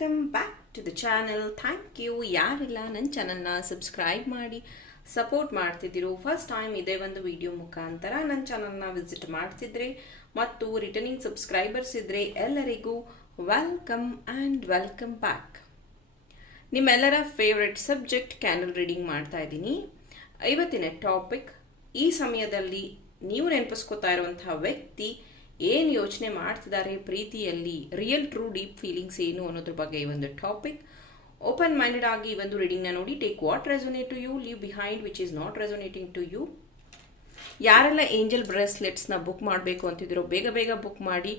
Welcome back to the channel thank you ಯಾರಿಲ್ಲ ನನ್ನ ಚಾನಲ್ನ ಸಬ್ಸ್ಕ್ರೈಬ್ ಮಾಡಿ ಸಪೋರ್ಟ್ ಮಾಡ್ತಿದ್ದೀರೋ ಫಸ್ಟ್ ಟೈಮ್ ಇದೇ ಒಂದು ವಿಡಿಯೋ ಮುಖಾಂತರ ನನ್ನ ಚಾನಲ್ನ ವಿಸಿಟ್ ಮಾಡ್ತಿದ್ರೆ ಮತ್ತು ರಿಟರ್ನಿಂಗ್ ಸಬ್ಸ್ಕ್ರೈಬರ್ಸ್ ಇದ್ದರೆ ಎಲ್ಲರಿಗೂ ವೆಲ್ಕಮ್ ಆ್ಯಂಡ್ ವೆಲ್ಕಮ್ ಬ್ಯಾಕ್ ನಿಮ್ಮೆಲ್ಲರ ಫೇವ್ರೆಟ್ ಸಬ್ಜೆಕ್ಟ್ ಕ್ಯಾನಲ್ ರೀಡಿಂಗ್ ಮಾಡ್ತಾ ಇದ್ದೀನಿ. ಇವತ್ತಿನ ಟಾಪಿಕ್ ಈ ಸಮಯದಲ್ಲಿ ನೀವು ನೆನಪಿಸ್ಕೋತಾ ಇರುವಂತಹ ವ್ಯಕ್ತಿ ಏನು ಯೋಚನೆ ಮಾಡ್ತಿದ್ದಾರೆ ಪ್ರೀತಿಯಲ್ಲಿ? ರಿಯಲ್ ಟ್ರೂ ಡೀಪ್ ಫೀಲಿಂಗ್ಸ್ ಏನು ಅನ್ನೋದ್ರ ಬಗ್ಗೆ ಈ ಒಂದು ಟಾಪಿಕ್ ಓಪನ್ ಮೈಂಡೆಡ್ ಆಗಿ ಈ ಒಂದು ರೀಡಿಂಗ್ನ ನೋಡಿ. Take what resonate to you leave behind which is not resonating to you ಯಾರೆಲ್ಲ ಏಂಜಲ್ ಬ್ರೇಸ್ಲೆಟ್ಸ್ನ ಬುಕ್ ಮಾಡಬೇಕು ಅಂತಿದ್ದೀರೋ ಬೇಗ ಬೇಗ ಬುಕ್ ಮಾಡಿ.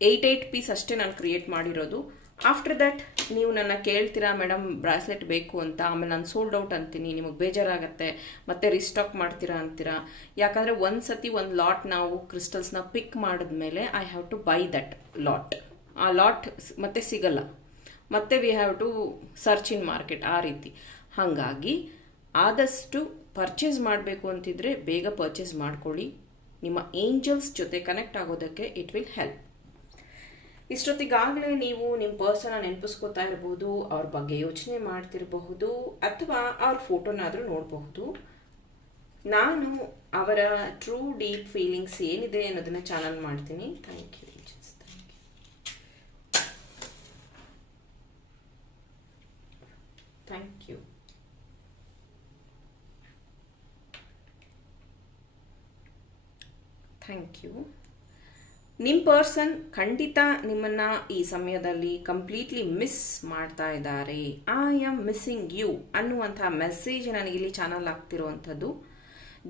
ಏಯ್ಟ್ ಏಯ್ಟ್ ಪೀಸ್ ಅಷ್ಟೇ ನಾನು ಕ್ರಿಯೇಟ್ ಮಾಡಿರೋದು. ಆಫ್ಟರ್ ದಟ್ ನೀವು ನನ್ನ ಕೇಳ್ತೀರಾ ಮೇಡಮ್ ಬ್ರಾಸ್ಲೆಟ್ ಬೇಕು ಅಂತ, ಆಮೇಲೆ ನಾನು ಸೋಲ್ಡ್ ಔಟ್ ಅಂತೀನಿ, ನಿಮಗೆ ಬೇಜಾರಾಗತ್ತೆ, ಮತ್ತೆ ರಿಸ್ಟಾಕ್ ಮಾಡ್ತೀರಾ ಅಂತೀರಾ? ಯಾಕಂದರೆ ಒಂದು ಸತಿ ಒಂದು ಲಾಟ್ ನಾವು ಕ್ರಿಸ್ಟಲ್ಸ್ನ ಪಿಕ್ ಮಾಡಿದ್ಮೇಲೆ I have to buy that lot ಆ ಲಾಟ್ ಮತ್ತೆ ಸಿಗಲ್ಲ. ಮತ್ತೆ we have to search in market ಆ ರೀತಿ. ಹಾಗಾಗಿ, ಆದಷ್ಟು ಪರ್ಚೇಸ್ ಮಾಡಬೇಕು ಅಂತಿದ್ರೆ ಬೇಗ ಪರ್ಚೇಸ್ ಮಾಡ್ಕೊಳ್ಳಿ. ನಿಮ್ಮ ಏಂಜಲ್ಸ್ ಜೊತೆ ಕನೆಕ್ಟ್ ಆಗೋದಕ್ಕೆ ಇಟ್ ವಿಲ್ ಹೆಲ್ಪ್ ಇಷ್ಟೊತ್ತಿಗಾಗಲೇ ನೀವು ನಿಮ್ಮ ಪರ್ಸನ್ನ ನೆನಪಿಸ್ಕೋತಾ ಇರಬಹುದು ಅವ್ರ ಬಗ್ಗೆ ಯೋಚನೆ ಮಾಡ್ತಿರಬಹುದು, ಅಥವಾ ಅವ್ರ ಫೋಟೋನಾದರೂ ನೋಡಬಹುದು. ನಾನು ಅವರ ಟ್ರೂ ಡೀಪ್ ಫೀಲಿಂಗ್ಸ್ ಏನಿದೆ ಅನ್ನೋದನ್ನು ಚಾನಲ್ ಮಾಡ್ತೀನಿ. Thank you thank you thank you ನಿಮ್ಮ ಪರ್ಸನ್ ಖಂಡಿತ ನಿಮ್ಮನ್ನು ಈ ಸಮಯದಲ್ಲಿ ಕಂಪ್ಲೀಟ್ಲಿ ಮಿಸ್ ಮಾಡ್ತಾ ಇದ್ದಾರೆ. ಐ ಆಮ್ ಮಿಸ್ಸಿಂಗ್ ಯು ಅನ್ನುವಂಥ ಮೆಸೇಜ್ ನನಗಿಲ್ಲಿ ಚಾನಲ್ ಆಗ್ತಿರುವಂಥದ್ದು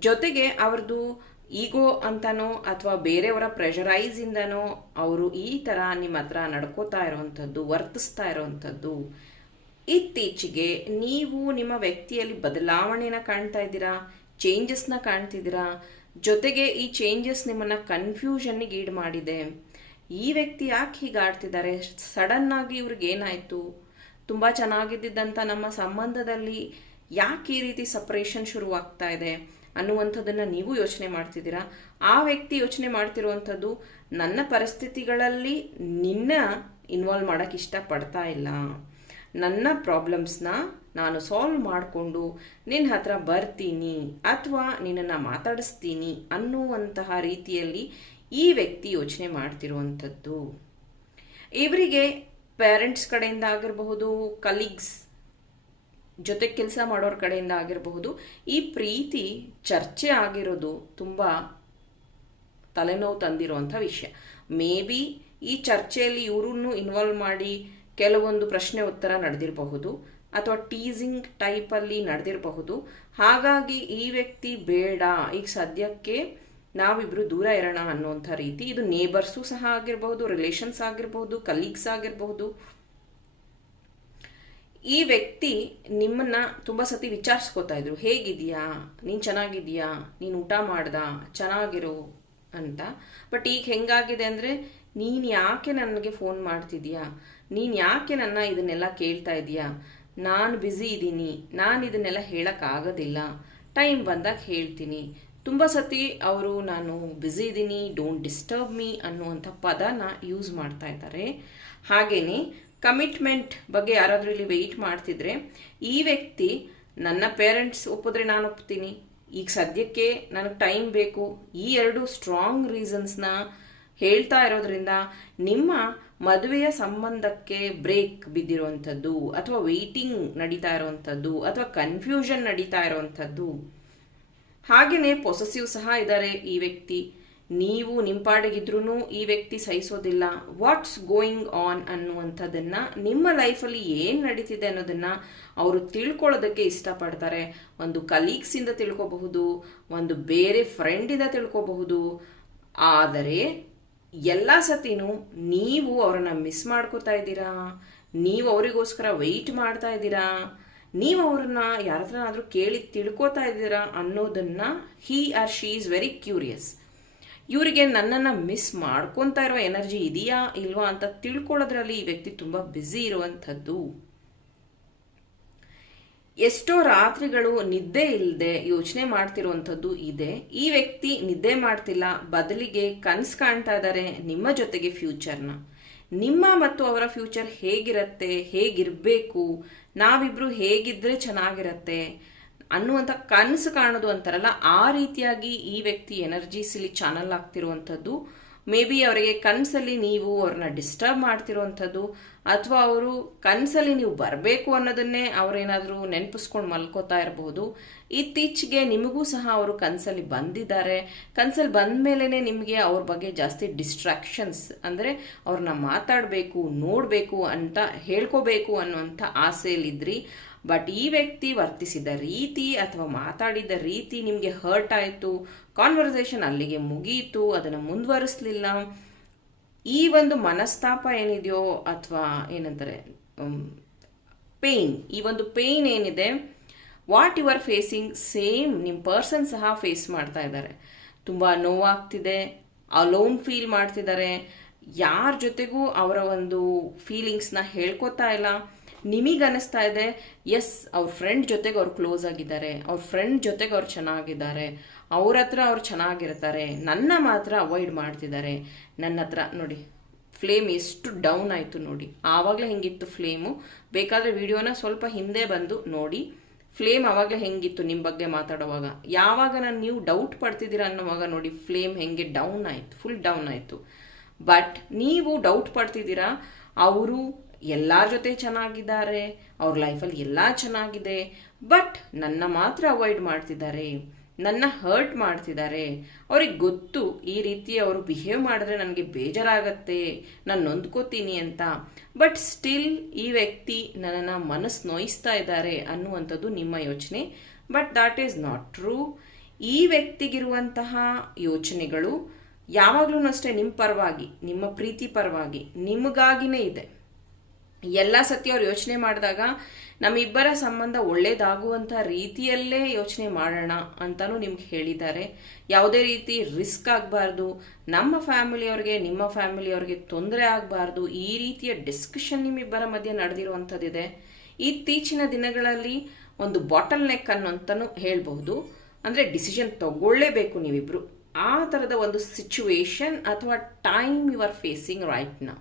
ಜೊತೆಗೆ ಅವ್ರದ್ದು ಈಗೋ ಅಂತನೋ ಅಥವಾ ಬೇರೆಯವರ ಪ್ರೆಷರೈಸಿಂದನೋ ಅವರು ಈ ಥರ ನಿಮ್ಮ ಹತ್ರ ನಡ್ಕೋತಾ ಇರೋವಂಥದ್ದು, ವರ್ತಿಸ್ತಾ ಇರೋವಂಥದ್ದು. ಇತ್ತೀಚೆಗೆ ನೀವು ನಿಮ್ಮ ವ್ಯಕ್ತಿಯಲ್ಲಿ ಬದಲಾವಣೆನ ಕಾಣ್ತಾ ಇದ್ದೀರಾ? ಚೇಂಜಸ್ನ ಕಾಣ್ತಿದ್ದೀರಾ? ಜೊತೆಗೆ ಈ ಚೇಂಜಸ್ ನಿಮ್ಮನ್ನ ಕನ್ಫ್ಯೂಷನ್ನಿಗೆ ಈಡು ಮಾಡಿದೆ. ಈ ವ್ಯಕ್ತಿ ಯಾಕೆ ಹೀಗೆ ಆಡ್ತಿದ್ದಾರೆ? ಸಡನ್ ಆಗಿ ಇವ್ರಿಗೆ ಏನಾಯ್ತು? ತುಂಬ ಚೆನ್ನಾಗಿದ್ದಂಥ ನಮ್ಮ ಸಂಬಂಧದಲ್ಲಿ ಯಾಕೆ ಈ ರೀತಿ ಸಪ್ರೇಷನ್ ಶುರುವಾಗ್ತಾ ಇದೆ ಅನ್ನುವಂಥದ್ದನ್ನು ನೀವು ಯೋಚನೆ ಮಾಡ್ತಿದ್ದೀರಾ? ಆ ವ್ಯಕ್ತಿ ಯೋಚನೆ ಮಾಡ್ತಿರುವಂಥದ್ದು ನನ್ನ ಪರಿಸ್ಥಿತಿಗಳಲ್ಲಿ ನಿನ್ನ ಇನ್ವಾಲ್ವ್ ಮಾಡೋಕ್ಕೆ ಇಷ್ಟಪಡ್ತಾ ಇಲ್ಲ. ನನ್ನ ಪ್ರಾಬ್ಲಮ್ಸ್ನ ನಾನು ಸಾಲ್ವ್ ಮಾಡಿಕೊಂಡು ನಿನ್ನ ಹತ್ರ ಬರ್ತೀನಿ ಅಥವಾ ನಿನ್ನನ್ನು ಮಾತಾಡಿಸ್ತೀನಿ ಅನ್ನುವಂತಹ ರೀತಿಯಲ್ಲಿ ಈ ವ್ಯಕ್ತಿ ಯೋಚನೆ ಮಾಡ್ತಿರುವಂಥದ್ದು. ಇವರಿಗೆ ಪೇರೆಂಟ್ಸ್ ಕಡೆಯಿಂದ ಆಗಿರಬಹುದು ಕಲೀಗ್ಸ್ ಜೊತೆ ಕೆಲಸ ಮಾಡೋರ ಕಡೆಯಿಂದ ಆಗಿರಬಹುದು, ಈ ಪ್ರೀತಿ ಚರ್ಚೆ ಆಗಿರೋದು ತುಂಬ ತಲೆನೋವು ತಂದಿರುವಂಥ ವಿಷಯ. ಮೇ ಬಿ ಈ ಚರ್ಚೆಯಲ್ಲಿ ಇವರನ್ನು ಇನ್ವಾಲ್ವ್ ಮಾಡಿ ಕೆಲವೊಂದು ಪ್ರಶ್ನೆ ಉತ್ತರ ನಡೆದಿರಬಹುದು. ಅಥವಾ ಟೀಸಿಂಗ್ ಟೈಪಲ್ಲಿ ನಡೆದಿರಬಹುದು. ಹಾಗಾಗಿ ಈ ವ್ಯಕ್ತಿ ಬೇಡ, ಈಗ ಸದ್ಯಕ್ಕೆ ನಾವಿಬ್ರು ದೂರ ಇರೋಣ ಅನ್ನುವಂಥ ರೀತಿ. ಇದು ನೇಬರ್ಸು ಸಹ ಆಗಿರಬಹುದು ರಿಲೇಷನ್ಸ್ ಆಗಿರಬಹುದು ಕಲೀಗ್ಸ್ ಆಗಿರಬಹುದು. ಈ ವ್ಯಕ್ತಿ ನಿಮ್ಮನ್ನ ತುಂಬ ಸತಿ ವಿಚಾರಿಸ್ಕೋತಾ ಇದ್ರು. ಹೇಗಿದೆಯಾ ನೀನು ಚೆನ್ನಾಗಿದೆಯಾ ನೀನು ಊಟ ಮಾಡ್ದ? ಚೆನ್ನಾಗಿರು ಅಂತ. ಬಟ್ ಈಗ ಹೆಂಗಾಗಿದೆ ಅಂದರೆ, ನೀನು ಯಾಕೆ ನನಗೆ ಫೋನ್ ಮಾಡ್ತಿದ್ಯಾ ನೀನು ಯಾಕೆ ನನ್ನ ಇದನ್ನೆಲ್ಲ ಕೇಳ್ತಾ ಇದೀಯಾ? ನಾನು ಬ್ಯುಸಿ ಇದ್ದೀನಿ. ನಾನು ಇದನ್ನೆಲ್ಲ ಹೇಳೋಕ್ಕಾಗೋದಿಲ್ಲ ಟೈಮ್ ಬಂದಾಗ ಹೇಳ್ತೀನಿ. ತುಂಬ ಸತಿ ಅವರು, ನಾನು ಬ್ಯುಸಿ ಇದ್ದೀನಿ ಡೋಂಟ್ ಡಿಸ್ಟರ್ಬ್ ಮೀ ಅನ್ನುವಂಥ ಪದನ ಯೂಸ್ ಮಾಡ್ತಾ ಇದ್ದಾರೆ. ಹಾಗೆಯೇ ಕಮಿಟ್ಮೆಂಟ್ ಬಗ್ಗೆ ಯಾರಾದರೂ ಇಲ್ಲಿ ವೆಯ್ಟ್ ಮಾಡ್ತಿದ್ರೆ, ಈ ವ್ಯಕ್ತಿ ನನ್ನ ಪೇರೆಂಟ್ಸ್ ಒಪ್ಪಿದ್ರೆ ನಾನು ಒಪ್ತೀನಿ. ಈಗ ಸದ್ಯಕ್ಕೆ ನನಗೆ ಟೈಮ್ ಬೇಕು. ಈ ಎರಡು ಸ್ಟ್ರಾಂಗ್ ರೀಸನ್ಸ್ನ ಹೇಳ್ತಾ ಇರೋದ್ರಿಂದ ನಿಮ್ಮ ಮದುವೆಯ ಸಂಬಂಧಕ್ಕೆ ಬ್ರೇಕ್ ಬಿದ್ದಿರುವಂಥದ್ದು ಅಥವಾ ವೆಯ್ಟಿಂಗ್ ನಡೀತಾ ಇರುವಂಥದ್ದು ಅಥವಾ ಕನ್ಫ್ಯೂಷನ್ ನಡೀತಾ ಇರುವಂಥದ್ದು ಹಾಗೆಯೇ ಪೊಸೆಸಿವ್ ಸಹ ಇದ್ದಾರೆ ಈ ವ್ಯಕ್ತಿ. ನೀವು ನಿಂಪಾಡಿಗಿದ್ರೂ ಈ ವ್ಯಕ್ತಿ ಸಹಿಸೋದಿಲ್ಲ. ವಾಟ್ಸ್ ಗೋಯಿಂಗ್ ಆನ್ ಅನ್ನುವಂಥದ್ದನ್ನ ನಿಮ್ಮ ಲೈಫಲ್ಲಿ ಏನು ನಡೀತಿದೆ ಅನ್ನೋದನ್ನು ಅವರು ತಿಳ್ಕೊಳ್ಳೋದಕ್ಕೆ ಇಷ್ಟಪಡ್ತಾರೆ. ಒಂದು ಕಲೀಗ್ಸಿಂದ ತಿಳ್ಕೊಬಹುದು, ಒಂದು ಬೇರೆ ಫ್ರೆಂಡಿಂದ ತಿಳ್ಕೊಬಹುದು. ಆದರೆ ಎಲ್ಲ ಸತಿನೂ ನೀವು ಅವರನ್ನು ಮಿಸ್ ಮಾಡ್ಕೋತಾ ಇದ್ದೀರಾ? ನೀವು ಅವರಿಗೋಸ್ಕರ ವೆಯ್ಟ್ ಮಾಡ್ತಾ ಇದ್ದೀರಾ? ನೀವು ಅವ್ರನ್ನ ಯಾರ ಹತ್ರನಾದರೂ ಕೇಳಿ ತಿಳ್ಕೊತಾ ಇದ್ದೀರಾ ಅನ್ನೋದನ್ನು he or she is very curious ಇವರಿಗೆ ನನ್ನನ್ನು ಮಿಸ್ ಮಾಡ್ಕೊತಾ ಇರೋ ಎನರ್ಜಿ ಇದೆಯಾ ಇಲ್ವಾ ಅಂತ ತಿಳ್ಕೊಳ್ಳೋದ್ರಲ್ಲಿ ಈ ವ್ಯಕ್ತಿ ತುಂಬ ಬ್ಯುಸಿ ಇರುವಂಥದ್ದು. ಎಷ್ಟೋ ರಾತ್ರಿಗಳು ನಿದ್ದೆ ಇಲ್ಲದೆ ಯೋಚನೆ ಮಾಡ್ತಿರುವಂಥದ್ದು ಇದೆ. ಈ ವ್ಯಕ್ತಿ ನಿದ್ದೆ ಮಾಡ್ತಿಲ್ಲ, ಬದಲಿಗೆ ಕನಸು ಕಾಣ್ತಾ ಇದ್ದಾರೆ ನಿಮ್ಮ ಜೊತೆಗೆ ಫ್ಯೂಚರ್ನ. ನಿಮ್ಮ ಮತ್ತು ಅವರ ಫ್ಯೂಚರ್ ಹೇಗಿರುತ್ತೆ, ಹೇಗಿರಬೇಕು, ನಾವಿಬ್ರು ಹೇಗಿದ್ರೆ ಚೆನ್ನಾಗಿರತ್ತೆ ಅನ್ನುವಂಥ ಕನಸು ಕಾಣೋದು ಅಂತಾರಲ್ಲ, ಆ ರೀತಿಯಾಗಿ ಈ ವ್ಯಕ್ತಿ ಎನರ್ಜೀಸ್ ಇಲ್ಲಿ ಚಾನಲ್ ಆಗ್ತಿರುವಂಥದ್ದು. ಮೇ ಬಿ ಅವರಿಗೆ ಕನಸಲ್ಲಿ ನೀವು ಅವ್ರನ್ನ ಡಿಸ್ಟರ್ಬ್ ಮಾಡ್ತಿರೋವಂಥದ್ದು ಅಥವಾ ಅವರು ಕನಸಲ್ಲಿ ನೀವು ಬರಬೇಕು ಅನ್ನೋದನ್ನೇ ಅವರೇನಾದರೂ ನೆನಪಿಸ್ಕೊಂಡು ಮಲ್ಕೋತಾ ಇರಬಹುದು ಇತ್ತೀಚೆಗೆ ನಿಮಗೂ ಸಹ ಅವರು ಕನಸಲ್ಲಿ ಬಂದಿದ್ದಾರೆ. ಕನಸಲ್ಲಿ ಬಂದ ಮೇಲೇ ನಿಮಗೆ ಅವ್ರ ಬಗ್ಗೆ ಜಾಸ್ತಿ ಡಿಸ್ಟ್ರಾಕ್ಷನ್ಸ್ ಅಂದರೆ ಅವ್ರನ್ನ ಮಾತಾಡಬೇಕು, ನೋಡಬೇಕು ಅಂತ ಹೇಳ್ಕೋಬೇಕು ಅನ್ನುವಂಥ ಆಸೆಯಲ್ಲಿದ್ರಿ. ಬಟ್ ಈ ವ್ಯಕ್ತಿ ವರ್ತಿಸಿದ ರೀತಿ ಅಥವಾ ಮಾತಾಡಿದ ರೀತಿ ನಿಮಗೆ ಹರ್ಟ್ ಆಯಿತು ಕಾನ್ವರ್ಸೇಷನ್ ಅಲ್ಲಿಗೆ ಮುಗಿಯಿತು ಅದನ್ನು ಮುಂದುವರಿಸಲಿಲ್ಲ. ಈ ಒಂದು ಮನಸ್ತಾಪ ಏನಿದೆಯೋ ಅಥವಾ ಏನಂತಾರೆ ಪೇಯ್ನ್ ಈ ಒಂದು ಪೇಯ್ನ್ ಏನಿದೆ what you are facing same ನಿಮ್ಮ ಪರ್ಸನ್ ಸಹ ಫೇಸ್ ಮಾಡ್ತಾ ಇದ್ದಾರೆ. ತುಂಬ ನೋವಾಗ್ತಿದೆ ಅಲೋನ್ ಫೀಲ್ ಮಾಡ್ತಿದ್ದಾರೆ. ಯಾರ ಜೊತೆಗೂ ಅವರ ಒಂದು ಫೀಲಿಂಗ್ಸ್ನ ಹೇಳ್ಕೊತಾ ಇಲ್ಲ. ನಿಮಗೆ ಅನಿಸ್ತಾ ಇದೆ ಎಸ್ ಅವ್ರ ಫ್ರೆಂಡ್ ಜೊತೆಗೆ ಅವ್ರು ಕ್ಲೋಸ್ ಆಗಿದ್ದಾರೆ, ಅವ್ರ ಫ್ರೆಂಡ್ ಜೊತೆಗೆ ಅವ್ರು ಚೆನ್ನಾಗಿದ್ದಾರೆ, ಅವ್ರ ಹತ್ರ ಅವ್ರು ಚೆನ್ನಾಗಿರ್ತಾರೆ, ನನ್ನ ಮಾತ್ರ ಅವಾಯ್ಡ್ ಮಾಡ್ತಿದ್ದಾರೆ. ನನ್ನ ಹತ್ರ, ನೋಡಿ ಫ್ಲೇಮ್ ಎಷ್ಟು ಡೌನ್ ಆಯಿತು ನೋಡಿ. ಆವಾಗಲೇ ಹೆಂಗಿತ್ತು ಫ್ಲೇಮು ಬೇಕಾದರೆ ವಿಡಿಯೋನ ಸ್ವಲ್ಪ ಹಿಂದೆ ಬಂದು ನೋಡಿ. ಫ್ಲೇಮ್ ಆವಾಗಲೇ ಹೆಂಗಿತ್ತು ನಿಮ್ಮ ಬಗ್ಗೆ ಮಾತಾಡುವಾಗ? ಯಾವಾಗ ನಾನು ನೀವು ಡೌಟ್ ಪಡ್ತಿದ್ದೀರಾ ಅನ್ನೋವಾಗ ನೋಡಿ ಫ್ಲೇಮ್ ಹೆಂಗೆ ಡೌನ್ ಆಯಿತು ಫುಲ್ ಡೌನ್ ಆಯಿತು. ಬಟ್ ನೀವು ಡೌಟ್ ಪಡ್ತಿದ್ದೀರಾ, ಅವರು ಎಲ್ಲರ ಜೊತೆ ಚೆನ್ನಾಗಿದ್ದಾರೆ, ಅವ್ರ ಲೈಫಲ್ಲಿ ಎಲ್ಲ ಚೆನ್ನಾಗಿದೆ ಬಟ್ ನನ್ನ ಮಾತ್ರ ಅವಾಯ್ಡ್ ಮಾಡ್ತಿದ್ದಾರೆ, ನನ್ನ ಹರ್ಟ್ ಮಾಡ್ತಿದ್ದಾರೆ. ಅವ್ರಿಗೆ ಗೊತ್ತು, ಈ ರೀತಿ ಅವರು ಬಿಹೇವ್ ಮಾಡಿದ್ರೆ ನನಗೆ ಬೇಜಾರಾಗತ್ತೆ, ನಾನು ನೊಂದ್ಕೋತೀನಿ ಅಂತ. ಬಟ್ ಸ್ಟಿಲ್ ಈ ವ್ಯಕ್ತಿ ನನ್ನನ್ನು ಮನಸ್ಸು ನೋಯಿಸ್ತಾ ಇದ್ದಾರೆ ಅನ್ನುವಂಥದ್ದು ನಿಮ್ಮ ಯೋಚನೆ. But that is not true ಈ ವ್ಯಕ್ತಿಗಿರುವಂತಹ ಯೋಚನೆಗಳು ಯಾವಾಗಲೂ ಅಷ್ಟೇ ನಿಮ್ಮ ಪರವಾಗಿ, ನಿಮ್ಮ ಪ್ರೀತಿ ಪರವಾಗಿ, ನಿಮಗಾಗಿನೇ ಇದೆ. ಎಲ್ಲ ಸತಿ ಅವ್ರು ಯೋಚನೆ ಮಾಡಿದಾಗ ನಮ್ಮಿಬ್ಬರ ಸಂಬಂಧ ಒಳ್ಳೇದಾಗುವಂಥ ರೀತಿಯಲ್ಲೇ ಯೋಚನೆ ಮಾಡೋಣ ಅಂತಲೂ ನಿಮ್ಗೆ ಹೇಳಿದ್ದಾರೆ. ಯಾವುದೇ ರೀತಿ ರಿಸ್ಕ್ ಆಗಬಾರ್ದು, ನಮ್ಮ ಫ್ಯಾಮಿಲಿಯವ್ರಿಗೆ ನಿಮ್ಮ ಫ್ಯಾಮಿಲಿಯವ್ರಿಗೆ ತೊಂದರೆ ಆಗಬಾರ್ದು, ಈ ರೀತಿಯ ಡಿಸ್ಕಷನ್ ನಿಮ್ಮಿಬ್ಬರ ಮಧ್ಯೆ ನಡೆದಿರುವಂಥದ್ದಿದೆ. ಇತ್ತೀಚಿನ ದಿನಗಳಲ್ಲಿ ಒಂದು ಬಾಟಲ್ ನೆಕ್ ಅನ್ನೋಂತನೂ ಹೇಳಬಹುದು. ಅಂದರೆ ಡಿಸಿಷನ್ ತಗೊಳ್ಳೇಬೇಕು ನೀವಿಬ್ರು. ಆ ಥರದ ಒಂದು ಸಿಚುವೇಶನ್ ಅಥವಾ time you are facing right ನಾ.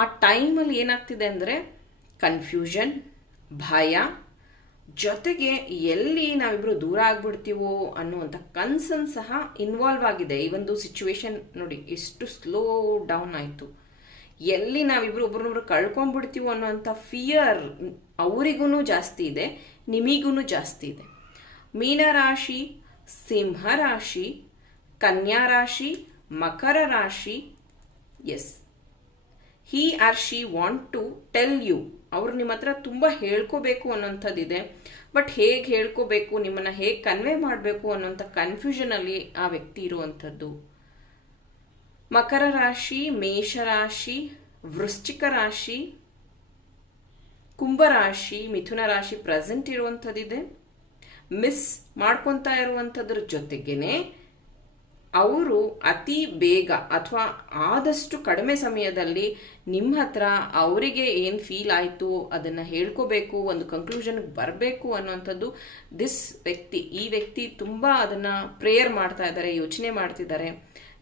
ಆ ಟೈಮಲ್ಲಿ ಏನಾಗ್ತಿದೆ ಅಂದರೆ ಕನ್ಫ್ಯೂಷನ್ ಭಯ, ಜೊತೆಗೆ ಎಲ್ಲಿ ನಾವಿಬ್ಬರು ದೂರ ಆಗ್ಬಿಡ್ತೀವೋ ಅನ್ನುವಂಥ ಕನ್ಸನ್ ಸಹ ಇನ್ವಾಲ್ವ್ ಆಗಿದೆ. ಈ ಒಂದು ಸಿಚುವೇಶನ್ ನೋಡಿ, ಎಷ್ಟು ಸ್ಲೋ ಡೌನ್ ಆಯಿತು. ಎಲ್ಲಿ ನಾವಿಬ್ರು ಒಬ್ರನ್ನೊಬ್ರು ಕಳ್ಕೊಂಡ್ಬಿಡ್ತೀವೋ ಅನ್ನೋವಂಥ ಫಿಯರ್ ಅವರಿಗೂ ಜಾಸ್ತಿ ಇದೆ ನಿಮಿಗೂ ಜಾಸ್ತಿ ಇದೆ. ಮೀನರಾಶಿ ಸಿಂಹ ರಾಶಿ, ಕನ್ಯಾ ರಾಶಿ, ಮಕರ ರಾಶಿ as he or she want to tell you ಅವ್ರು ನಿಮ್ಮ ಹತ್ರ ತುಂಬ ಹೇಳ್ಕೋಬೇಕು ಅನ್ನೋಂಥದ್ದಿದೆ. ಬಟ್ ಹೇಗೆ ಹೇಳ್ಕೋಬೇಕು? ನಿಮ್ಮನ್ನು ಹೇಗೆ ಕನ್ವೆ ಮಾಡಬೇಕು ಅನ್ನೋಂಥ ಕನ್ಫ್ಯೂಷನಲ್ಲಿ ಆ ವ್ಯಕ್ತಿ ಇರುವಂಥದ್ದು. ಮಕರ ರಾಶಿ ಮೇಷರಾಶಿ ವೃಶ್ಚಿಕ ರಾಶಿ ಕುಂಭರಾಶಿ ಮಿಥುನ ರಾಶಿ ಪ್ರೆಸೆಂಟ್ ಇರುವಂಥದ್ದಿದೆ. ಮಿಸ್ ಮಾಡ್ಕೊತಾ ಇರುವಂಥದ್ರ ಜೊತೆಗೇನೆ ಅವರು ಅತಿ ಬೇಗ ಅಥವಾ ಆದಷ್ಟು ಕಡಿಮೆ ಸಮಯದಲ್ಲಿ ನಿಮ್ಮ ಹತ್ರ ಅವರಿಗೆ ಏನು ಫೀಲ್ ಆಯಿತು ಅದನ್ನು ಹೇಳ್ಕೋಬೇಕು, ಒಂದು ಕನ್ಕ್ಲೂಷನ್ಗೆ ಬರಬೇಕು ಅನ್ನೋಂಥದ್ದು ದಿಸ್ ವ್ಯಕ್ತಿ, ಈ ವ್ಯಕ್ತಿ ತುಂಬ ಅದನ್ನು ಪ್ರೇಯರ್ ಮಾಡ್ತಾ ಇದ್ದಾರೆ, ಯೋಚನೆ ಮಾಡ್ತಿದ್ದಾರೆ.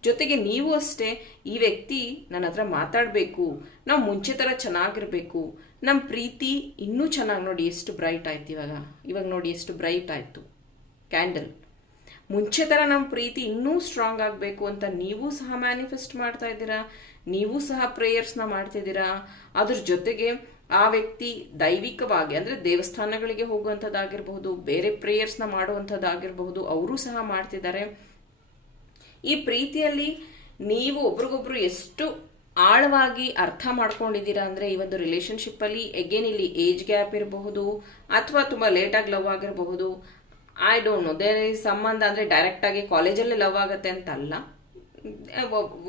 ಜೊತೆಗೆ ನೀವು ಅಷ್ಟೇ ಈ ವ್ಯಕ್ತಿ ನನ್ನ ಹತ್ರ ಮಾತಾಡಬೇಕು, ನಾವು ಮುಂಚೆ ಥರ ಚೆನ್ನಾಗಿರಬೇಕು ನಮ್ಮ ಪ್ರೀತಿ ಇನ್ನೂ ಚೆನ್ನಾಗಿ ನೋಡಿ ಎಷ್ಟು ಬ್ರೈಟ್ ಆಯ್ತು ಇವಾಗ. ಇವಾಗ ನೋಡಿ ಎಷ್ಟು ಬ್ರೈಟ್ ಆಯಿತು. ಕ್ಯಾಂಡಲ್ ಮುಂಚೆ ಥರ ನಮ್ಮ ಪ್ರೀತಿ ಇನ್ನೂ ಸ್ಟ್ರಾಂಗ್ ಆಗಬೇಕು ಅಂತ ನೀವು ಸಹ ಮ್ಯಾನಿಫೆಸ್ಟ್ ಮಾಡ್ತಾ ಇದ್ದೀರಾ? ನೀವು ಸಹ ಪ್ರೇಯರ್ಸ್ನ ಮಾಡ್ತಿದ್ದೀರಾ? ಅದ್ರ ಜೊತೆಗೆ ಆ ವ್ಯಕ್ತಿ ದೈವಿಕವಾಗಿ ಅಂದರೆ ದೇವಸ್ಥಾನಗಳಿಗೆ ಹೋಗುವಂಥದ್ದಾಗಿರಬಹುದು, ಬೇರೆ ಪ್ರೇಯರ್ಸ್ನ ಮಾಡುವಂಥದ್ದಾಗಿರಬಹುದು, ಅವರು ಸಹ ಮಾಡ್ತಿದ್ದಾರೆ. ಈ ಪ್ರೀತಿಯಲ್ಲಿ ನೀವು ಒಬ್ರಿಗೊಬ್ರು ಎಷ್ಟು ಆಳವಾಗಿ ಅರ್ಥ ಮಾಡ್ಕೊಂಡಿದ್ದೀರಾ ಅಂದರೆ ಈ ಒಂದು ರಿಲೇಶನ್ಶಿಪ್ಪಲ್ಲಿ ಎಗೇನ್ ಇಲ್ಲಿ ಏಜ್ ಗ್ಯಾಪ್ ಇರಬಹುದು, ಅಥವಾ ತುಂಬ ಲೇಟಾಗಿ ಲವ್ ಆಗಿರಬಹುದು ಐ ಡೋಂಟ್ ನೋ ದೇರ್ ಈ ಸಂಬಂಧ ಅಂದರೆ ಡೈರೆಕ್ಟಾಗಿ ಕಾಲೇಜಲ್ಲೇ ಲವ್ ಆಗುತ್ತೆ ಅಂತ ಅಲ್ಲ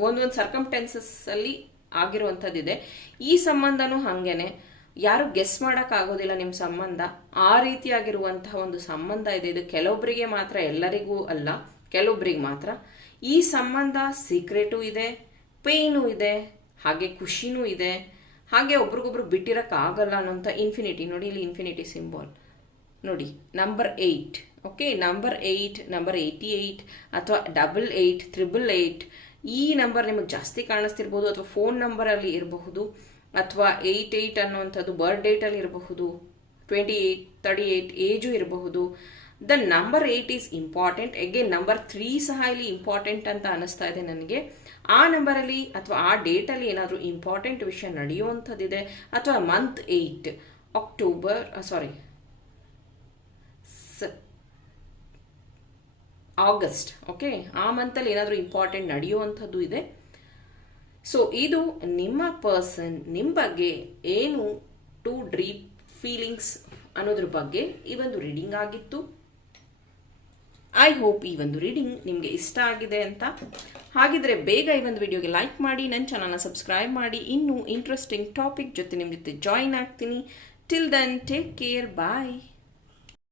ಒಂದೊಂದು ಸರ್ಕಮ್ಟೆನ್ಸಸ್ಸಲ್ಲಿ ಆಗಿರುವಂಥದ್ದಿದೆ. ಈ ಸಂಬಂಧನೂ ಹಾಗೇನೆ. ಯಾರು ಗೆಸ್ ಮಾಡೋಕ್ಕಾಗೋದಿಲ್ಲ ನಿಮ್ಮ ಸಂಬಂಧ. ಆ ರೀತಿಯಾಗಿರುವಂತಹ ಒಂದು ಸಂಬಂಧ ಇದೆ. ಇದು ಕೆಲವೊಬ್ಬರಿಗೆ ಮಾತ್ರ, ಎಲ್ಲರಿಗೂ ಅಲ್ಲ. ಕೆಲವೊಬ್ಬರಿಗೆ ಮಾತ್ರ. ಈ ಸಂಬಂಧ ಸೀಕ್ರೆಟು ಇದೆ ಪೇಯ್ನು ಇದೆ, ಹಾಗೆ ಖುಷಿನೂ ಇದೆ. ಹಾಗೆ ಒಬ್ರಿಗೊಬ್ರು ಬಿಟ್ಟಿರೋಕ್ಕಾಗಲ್ಲ ಅನ್ನೋಂಥ ಇನ್ಫಿನಿಟಿ ನೋಡಿ ಇಲ್ಲಿ ಇನ್ಫಿನಿಟಿ ಸಿಂಬಾಲ್ ನೋಡಿ number eight okay number eight number eighty eight ಅಥವಾ ಡಬಲ್ ಏಯ್ಟ್ ತ್ರಿಬಲ್ ಏಯ್ಟ್ ಈ ನಂಬರ್ ನಿಮಗೆ ಜಾಸ್ತಿ ಕಾಣಿಸ್ತಿರ್ಬೋದು ಅಥವಾ ಫೋನ್ ನಂಬರಲ್ಲಿ ಇರಬಹುದು ಅಥವಾ ಏಯ್ಟ್ ಏಯ್ಟ್ ಅನ್ನುವಂಥದ್ದು ಬರ್ತ್ ಡೇಟಲ್ಲಿ ಇರಬಹುದು twenty eight thirty eight age ಇರಬಹುದು. The number eight is important again number three ಸಹ ಇಲ್ಲಿ ಇಂಪಾರ್ಟೆಂಟ್ ಅಂತ ಅನಿಸ್ತಾ ಇದೆ ನನಗೆ. ಆ ನಂಬರಲ್ಲಿ ಅಥವಾ ಆ ಡೇಟಲ್ಲಿ ಏನಾದರೂ ಇಂಪಾರ್ಟೆಂಟ್ ವಿಷಯ ನಡೆಯುವಂಥದ್ದಿದೆ ಅಥವಾ month eight October sorry August okay ಆ ಮಂತಲ್ಲಿ ಏನಾದರೂ ಇಂಪಾರ್ಟೆಂಟ್ ನಡೆಯುವಂಥದ್ದು ಇದೆ. ಸೊ ಇದು ನಿಮ್ಮ ಪರ್ಸನ್ ನಿಮ್ಮ ಬಗ್ಗೆ ಏನು ಟು ಡ್ರೀಪ್ ಫೀಲಿಂಗ್ಸ್ ಅನ್ನೋದ್ರ ಬಗ್ಗೆ ಈ ಒಂದು ರೀಡಿಂಗ್ ಆಗಿತ್ತು. ಐ ಹೋಪ್ ಈ ಒಂದು ರೀಡಿಂಗ್ ನಿಮಗೆ ಇಷ್ಟ ಆಗಿದೆ ಅಂತ. ಹಾಗಿದ್ರೆ ಬೇಗ ಈ ಒಂದು ವಿಡಿಯೋಗೆ ಲೈಕ್ ಮಾಡಿ ನನ್ನ ಚಾನಲ್ನ ಸಬ್ಸ್ಕ್ರೈಬ್ ಮಾಡಿ. ಇನ್ನೂ ಇಂಟ್ರೆಸ್ಟಿಂಗ್ ಟಾಪಿಕ್ ಜೊತೆ ನಿಮ್ಮ ಜೊತೆ ಜಾಯಿನ್ ಆಗ್ತೀನಿ. Till then take care bye